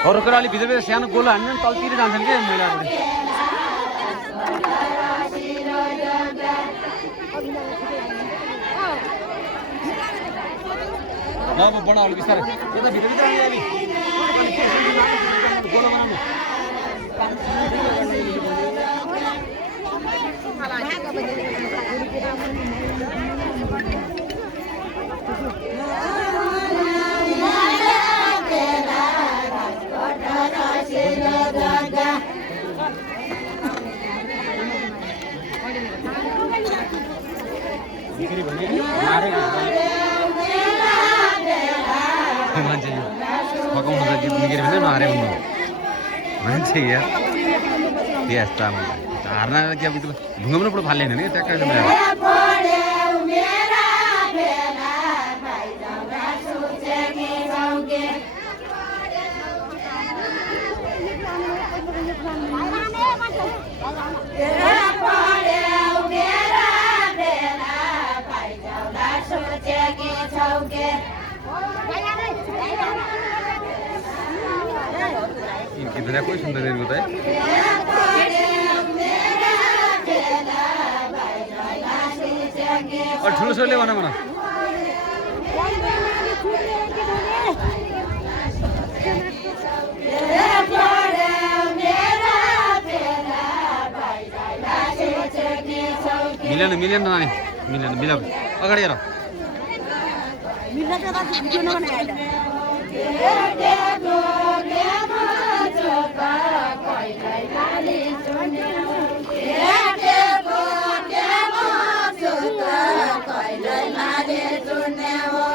अरू कुरा अलिक भित्र सानो गोलो हान्ने तलतिर जान्छन् क्या महिलाहरू ल अब बडा अलिक बिस्तारै यता भित्र अलि गोलो बनाउनु मान्छे फकाउनु त गीत निकेर भने मारे हुनु मान्छे यार त्यस्ता हार्न के अब ढुङ्गा पनि पुरो फाल्दैन नि ट्याक्कै कितना कोई सुंदर नहीं होता है और ठुलो छोले बना बना मिलन मिलन ना मिलन मिलन अगाडि हेर मिलन त भिडियो नबनाए Never